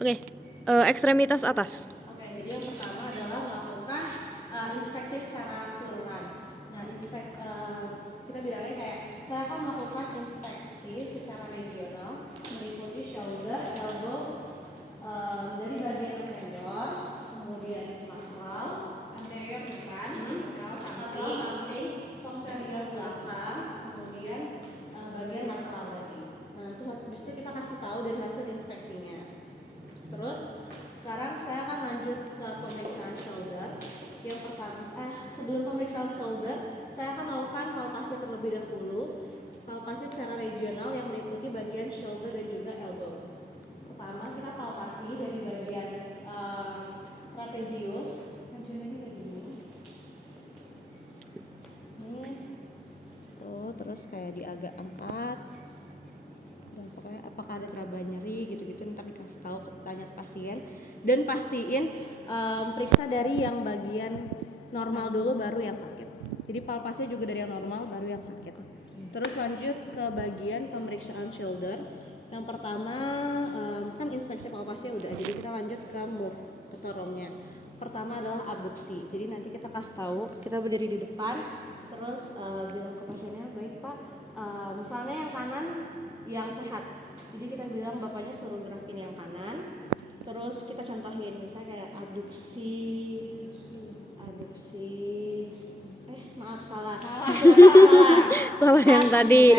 Oke, ekstremitas atas. Oke, jadi yang pertama adalah melakukan inspeksi secara keseluruhan. Nah, kita bilangnya kayak saya akan melakukan inspeksi secara regional meliputi shoulder, elbow, dari bagian anterior, kemudian lateral, anterior depan, samping, posterior belakang, kemudian bagian lateral lagi. Nah, terus habis itu kita kasih tahu dari hasil inspeksinya. Terus sekarang saya akan lanjut ke pemeriksaan shoulder. Yang pertama, sebelum pemeriksaan shoulder, saya akan melakukan palpasi terlebih dahulu. Palpasi secara regional yang meliputi bagian shoulder dan juga elbow. Pertama kita palpasi dari bagian trapezius. Ini tuh, terus kayak agak angkat. Dan pokoknya apakah ada teraba nyeri gitu-gitu, ntar dikasih tahu, tanya pasien dan pastiin periksa dari yang bagian normal dulu baru yang sakit. Jadi palpasinya juga dari yang normal baru yang sakit. Terus lanjut ke bagian pemeriksaan shoulder. Yang pertama kan inspeksi palpasinya udah, jadi kita lanjut ke move atau roundnya. Pertama adalah abduksi. Jadi nanti kita kasih tahu, kita berdiri di depan, terus bilang ke pasiennya, baik Pak, misalnya yang kanan yang sehat, jadi kita bilang bapaknya suruh gerakin yang kanan, terus kita contohin misalnya kayak adduksi, maaf salah Salah yang tadi.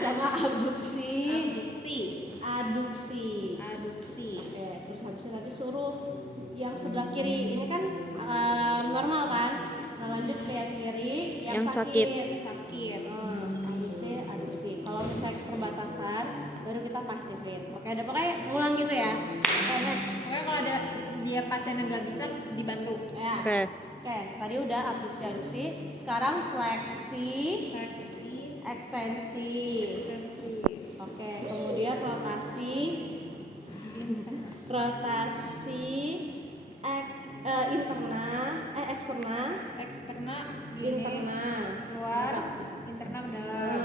sama aduksi, terus habis itu nanti suruh yang sebelah kiri, ini kan normal kan, nah lanjut ke yang kiri yang sakit. Aduksi. Kalau misalnya perbatasan baru kita pasifin. Oke, ada pokoknya ulang gitu ya. Oke, next. Pokoknya kalau ada dia pasien yang nggak bisa dibantu. Ya. Oke. Oke, tadi udah abduksi. Sekarang fleksi, ekstensi. Oke, kemudian rotasi, Eksterna, interna, keluar, interna ke dalam.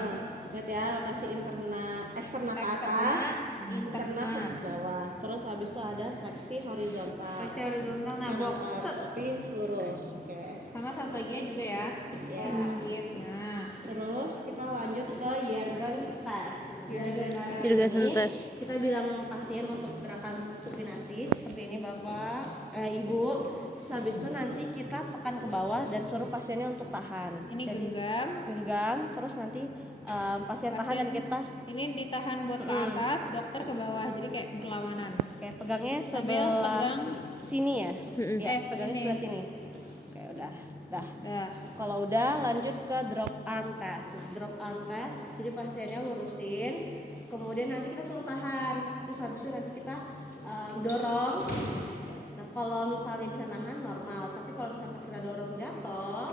lihat ya, rotasi eksterna ke atas, interna ke bawah. Terus habis itu ada fleksi horizontal. Nabok. Tapi lurus. Oke. Sama bagian juga ya. Ya, sakit. Nah, terus kita lanjut ke Yergan test. Yergan test. Kita bilang pasien untuk gerakan supinasi seperti ini Bapak, Ibu. Terus habis itu nanti kita tekan ke bawah dan suruh pasiennya untuk tahan. Ini Jadi, genggam. terus nanti pasien tahan dan kita Ini ditahan buat ke atas, dokter ke bawah. Jadi kayak berlawanan. kayak pegangnya Sambil sebelah pegang sini ya. Ya, pegangnya ini. sebelah sini. Oke, udah. Ya. Kalau udah lanjut ke drop arm test. Drop arm test, jadi pasiennya lurusin, kemudian nanti kita suruh tahan. Terus habis itu nanti kita dorong. Nah, kalau misalnya bisa nahan normal, tapi kalau misalnya kita dorong jatuh,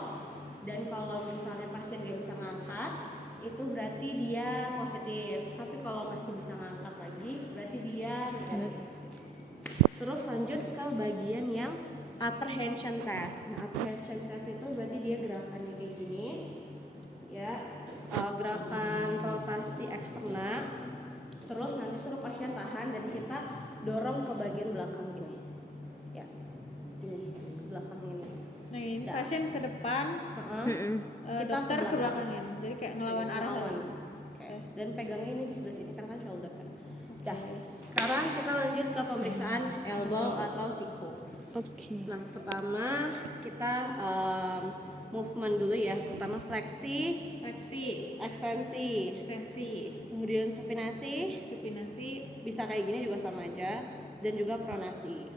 dan kalau misalnya pasien gak bisa ngangkat, itu berarti dia positif. Tapi kalau masih bisa ngangkat lagi, berarti dia negatif. Terus lanjut ke bagian yang apprehension test. Nah, apprehension test itu berarti dia gerakannya kayak gini, ya, gerakan rotasi eksterna. Terus nanti suruh pasien tahan dan kita dorong ke bagian belakang gini, ya, ini ke belakang ini. Nah, ini pasien ke depan, Kita dokter ke belakangnya. Jadi kayak ngelawan arah lagi. Oke. Dan pegangnya ini di sebelah sini karena kan shoulder kan. Dah. Sekarang kita lanjut ke pemeriksaan elbow atau siku. Oke. Nah, pertama kita movement dulu ya. Pertama fleksi, ekstensi, kemudian supinasi, bisa kayak gini juga sama aja, dan juga pronasi.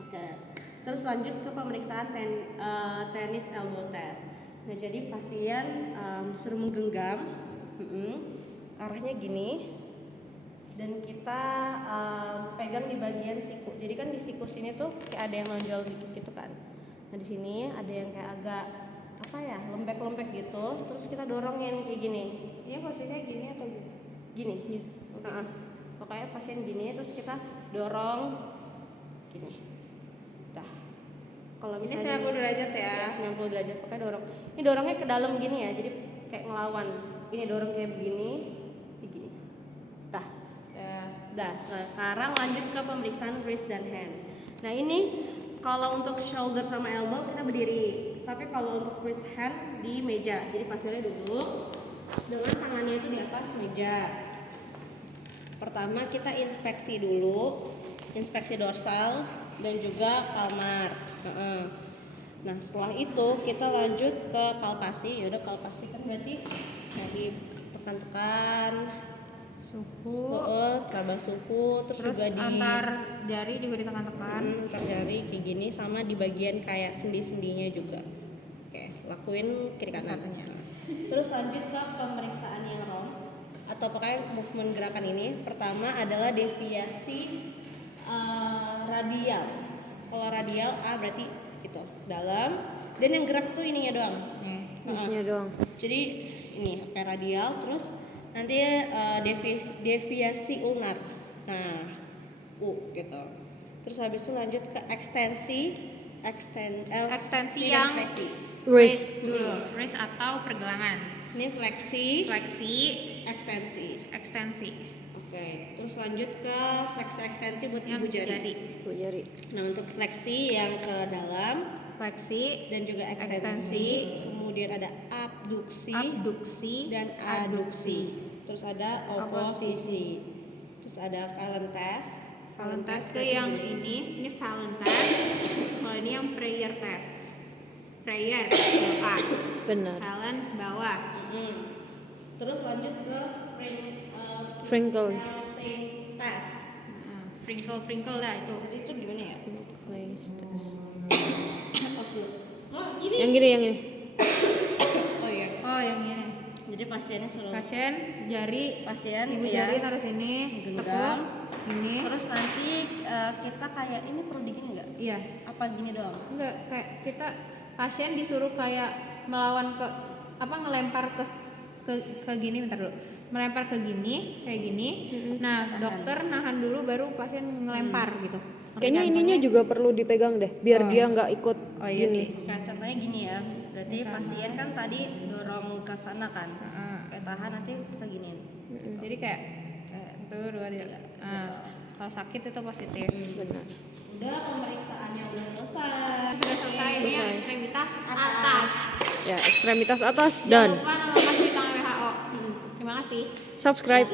Oke. Terus lanjut ke pemeriksaan tenis elbow test. Nah, jadi pasien suruh menggenggam, arahnya gini, dan kita pegang di bagian siku. Jadi kan di siku sini tuh kayak ada yang nonjol gitu kan. Nah, di sini ada yang kayak agak lembek-lembek gitu. Terus kita dorongin kayak gini. Iya, posisinya gini atau gini? Gini. Okay. Pokoknya pasien gini, terus kita dorong gini. Dah. Kalau Ini misalnya 90 derajat ya. 90 derajat, pokoknya dorong. Ini dorongnya ke dalam gini ya. Jadi kayak ngelawan. Ini dorong kayak begini, begini. Dah. Ya. Dah, sekarang lanjut ke pemeriksaan wrist dan hand. Nah ini kalau untuk shoulder sama elbow kita berdiri, tapi kalau untuk wrist hand di meja. Jadi pasiennya duduk dengan tangannya itu di atas meja. Pertama kita inspeksi dulu, inspeksi dorsal dan juga palmar. Nah setelah itu kita lanjut ke palpasi. Yaudah palpasi kan berarti dari tekan-tekan Suhu. teraba suhu, terus juga di antar jari juga ditekan-tekan. antar jari kayak gini, sama di bagian kayak sendi-sendinya juga. Oke, lakuin kiri kanan. Satunya. Terus lanjut ke pemeriksaan yang ROM atau pakai movement gerakan ini. Pertama adalah deviasi radial. Kalau radial berarti itu dalam, dan yang gerak tuh ininya doang. Isinya doang. Jadi ini kayak radial, terus nanti deviasi ulnar. Nah, gitu. Terus habis itu lanjut ke ekstensi Ekstensi dan yang fleksi. Wrist. Dulu, wrist atau pergelangan. Ini fleksi, Fleksi, ekstensi. ekstensi. Oke, terus lanjut ke fleksi ekstensi buat Yang ibu jari. Bu jari. Nah, untuk fleksi yang ke dalam Fleksi, dan juga ekstensi, Ekstensi. kemudian ada abduksi, abduksi, dan aduksi. Terus ada oposisi. Terus ada Valentine. Valentine itu yang ini Valentine. Kalau ini yang prayer test. Prayer bawah. Benar. Valen bawah. Terus lanjut ke Sprinkle. test. Sprinkle dah itu. Itu di mana ya? Face test. Oh, gini. Yang gini, yang ini. Oh iya. Oh yang ini. Jadi pasiennya suruh Pasien jari, pasien ibu ya, jari taruh sini, genggam. tepuk ini. Terus nanti kita kayak ini perlu digini nggak? Iya. Apa gini doang? Enggak, kayak kita pasien disuruh kayak melawan ke ngelempar ke gini, bentar dulu. Melempar ke gini, kayak gini. Nah, dokter nahan dulu baru pasien ngelempar gitu. Kayaknya ininya juga perlu dipegang deh, biar dia nggak ikut Oh iya gini. sih. Nah, contohnya gini ya. Berarti pasien kan tadi dorong ke sana kan. Kayak tahan, nanti kita giniin. Jadi kayak Kayak 1, 2, 3. Kalau sakit itu positif. Benar. udah, pemeriksaannya udah selesai. Sudah selesai, ini yang Selesai. ekstremitas atas. Ya, ekstremitas atas Jangan dan lupa nama kasih tangan WHO. Terima kasih. subscribe.